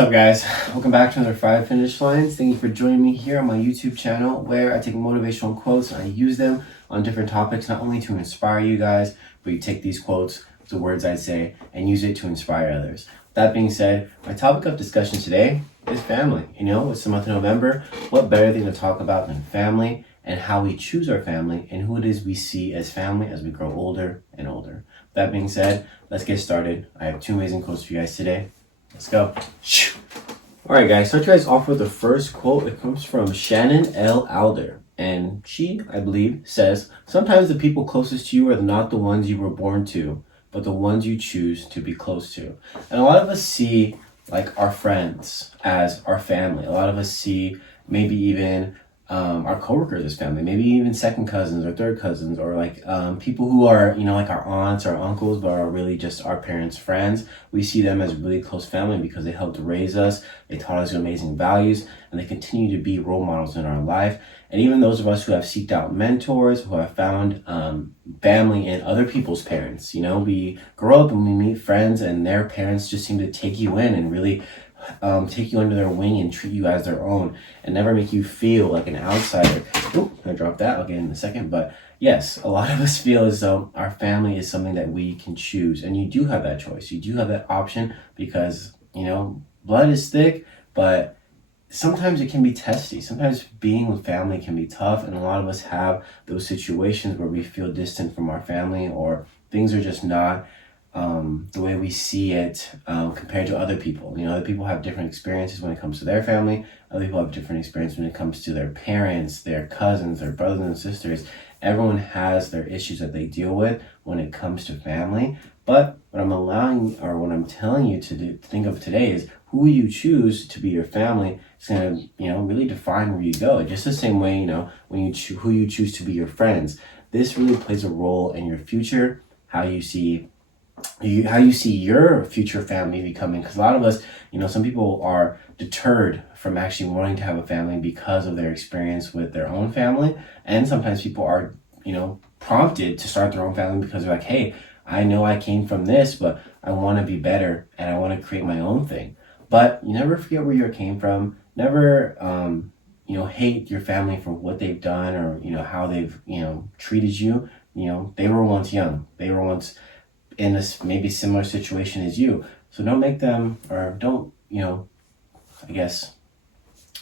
up, guys? Welcome back to another 5 Finish Lines. Thank you for joining me here on my YouTube channel where I take motivational quotes and I use them on different topics, not only to inspire you guys, but you take these quotes, the words I'd say, and use it to inspire others. That being said, my topic of discussion today is family. It's the month of November. What better thing to talk about than family and how we choose our family and who it is we see as family as we grow older and older. That being said, let's get started. I have 2 amazing quotes for you guys today. Let's go. Alright guys, start you guys off with the first quote. It comes from Shannon L. Alder. And she, I believe, says, "Sometimes the people closest to you are not the ones you were born to, but the ones you choose to be close to." And a lot of us see like our friends as our family. A lot of us see maybe even our coworkers as family, maybe even second cousins or third cousins, or like people who are, like our aunts or uncles, but are really just our parents' friends. We see them as really close family because they helped raise us, they taught us amazing values, and they continue to be role models in our life. And even those of us who have seeked out mentors, who have found family in other people's parents, we grow up and we meet friends and their parents just seem to take you in and really take you under their wing and treat you as their own and never make you feel like an outsider. I dropped that. I'll get in a second. But yes, a lot of us feel as though our family is something that we can choose. And you do have that choice. You do have that option because, blood is thick, but sometimes it can be testy. Sometimes being with family can be tough. And a lot of us have those situations where we feel distant from our family or things are just not the way we see it compared to other people. Other people have different experiences when it comes to their family. Other people have different experience when it comes to their parents, their cousins, their brothers and sisters. Everyone has their issues that they deal with when it comes to family. But what I'm telling you to think of today is who you choose to be your family is going to, really define where you go. Just the same way, when who you choose to be your friends. This really plays a role in your future, how you see your future family becoming. Because a lot of us, some people are deterred from actually wanting to have a family because of their experience with their own family. And sometimes people are, prompted to start their own family because they're like, hey, I know I came from this, but I want to be better and I want to create my own thing. But you never forget where you came from. Never, hate your family for what they've done or, how they've, treated you. They were once young. They were once in this maybe similar situation as you. So don't make them, or don't,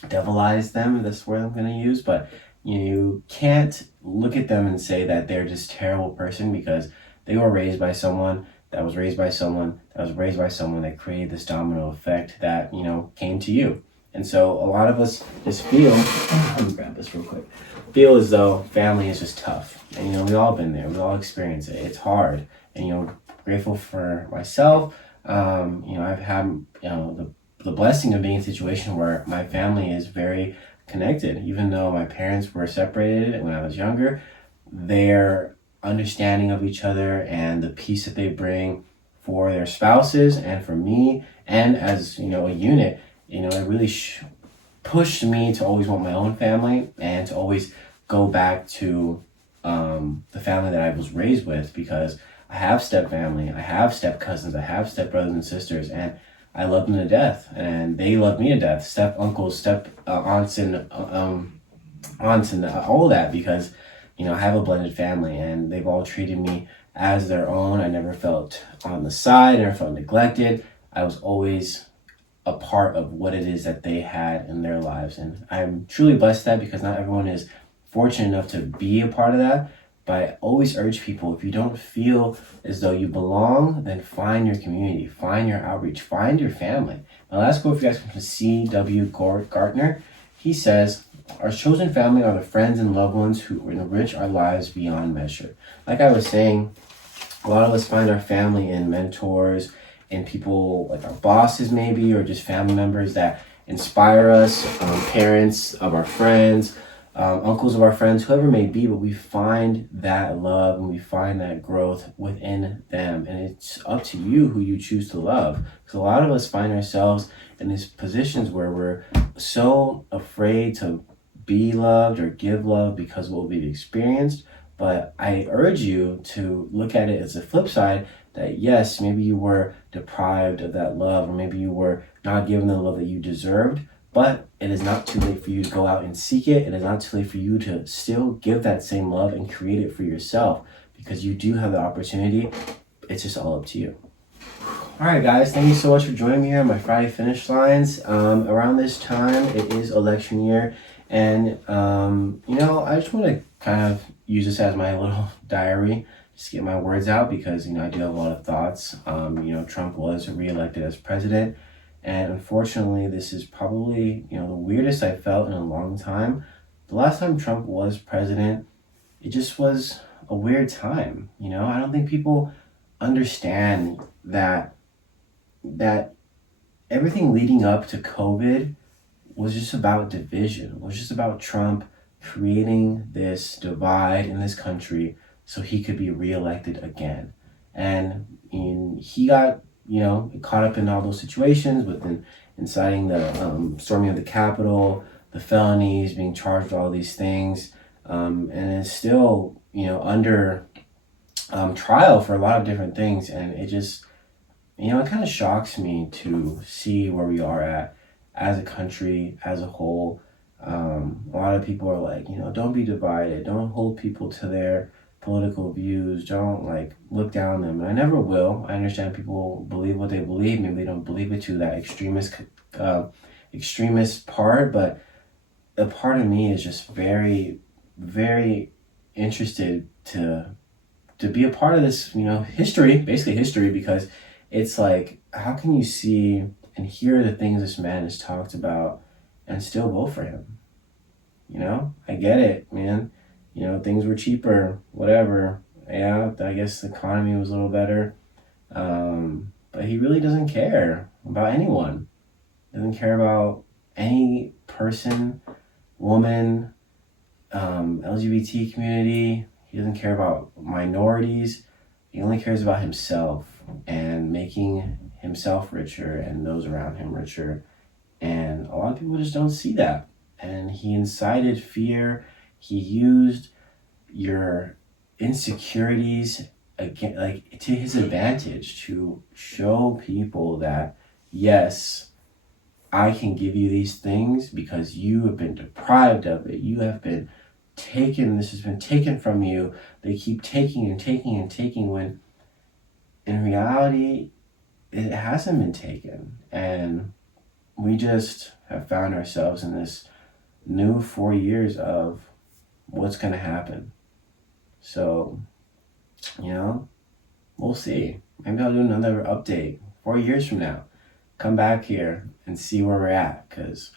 devilize them. That's the word I'm going to use. But you can't look at them and say that they're just a terrible person because they were raised by someone that was raised by someone that was raised by someone that created this domino effect that, came to you. And so a lot of us just feel, let me grab this real quick, feel as though family is just tough. And, we've all been there. We've all experienced it. It's hard. And, grateful for myself. I've had, the blessing of being in a situation where my family is very connected. Even though my parents were separated when I was younger, their understanding of each other and the peace that they bring for their spouses and for me, and as, a unit, it really pushed me to always want my own family and to always go back to the family that I was raised with, because I have step family, I have step cousins, I have step brothers and sisters, and I love them to death, and they love me to death. Step uncles, step aunts, and all that, because I have a blended family, and they've all treated me as their own. I never felt on the side, I never felt neglected. I was always a part of what it is that they had in their lives, and I'm truly blessed that, because not everyone is fortunate enough to be a part of that. But I always urge people, if you don't feel as though you belong, then find your community, find your outreach, find your family. My last quote for you guys comes from C.W. Gartner. He says, "Our chosen family are the friends and loved ones who enrich our lives beyond measure." Like I was saying, a lot of us find our family in mentors and people like our bosses maybe, or just family members that inspire us, parents of our friends, uncles of our friends, whoever it may be, but we find that love and we find that growth within them. And it's up to you who you choose to love. Because a lot of us find ourselves in these positions where we're so afraid to be loved or give love because of what we've experienced. But I urge you to look at it as a flip side, that yes, maybe you were deprived of that love, or maybe you were not given the love that you deserved, but it is not too late for you to go out and seek it. It is not too late for you to still give that same love and create it for yourself, because you do have the opportunity. It's just all up to you. All right, guys, thank you so much for joining me here on my Friday Finish Lines. Around this time, it is election year, and I just want to kind of use this as my little diary, just get my words out, because I do have a lot of thoughts. Trump was reelected as president, and unfortunately, this is probably the weirdest I felt in a long time. The last time Trump was president, it just was a weird time. I don't think people understand that everything leading up to COVID was just about division. It was just about Trump creating this divide in this country so he could be reelected again. And he got, caught up in all those situations with inciting the storming of the Capitol, the felonies, being charged with all these things, and is still, under trial for a lot of different things. And it just, it kind of shocks me to see where we are at as a country, as a whole. A lot of people are like, don't be divided. Don't hold people to their political views. Don't look down on them. And I never will. I understand people believe what they believe. Maybe they don't believe it to that extremist part, but a part of me is just very, very interested to be a part of this, basically history, because it's like, how can you see and hear the things this man has talked about and still vote for him? I get it, man. Things were cheaper, whatever. Yeah, I guess the economy was a little better. But he really doesn't care about anyone. Doesn't care about any person, woman, LGBT community. He doesn't care about minorities. He only cares about himself and making himself richer and those around him richer. And a lot of people just don't see that. And he incited fear. He used your insecurities again, to his advantage, to show people that, yes, I can give you these things because you have been deprived of it. You have been taken. This has been taken from you. They keep taking and taking and taking, when in reality, it hasn't been taken. And we just have found ourselves in this new 4 years of what's going to happen. So, we'll see. Maybe I'll do another update 4 years from now. Come back here and see where we're at. Because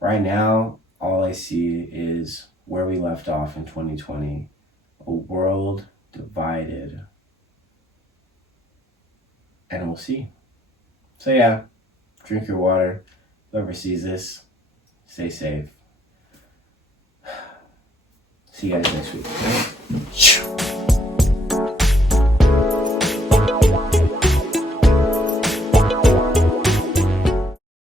right now, all I see is where we left off in 2020. A world divided. And we'll see. So yeah, drink your water. Whoever sees this, stay safe. See you guys next week.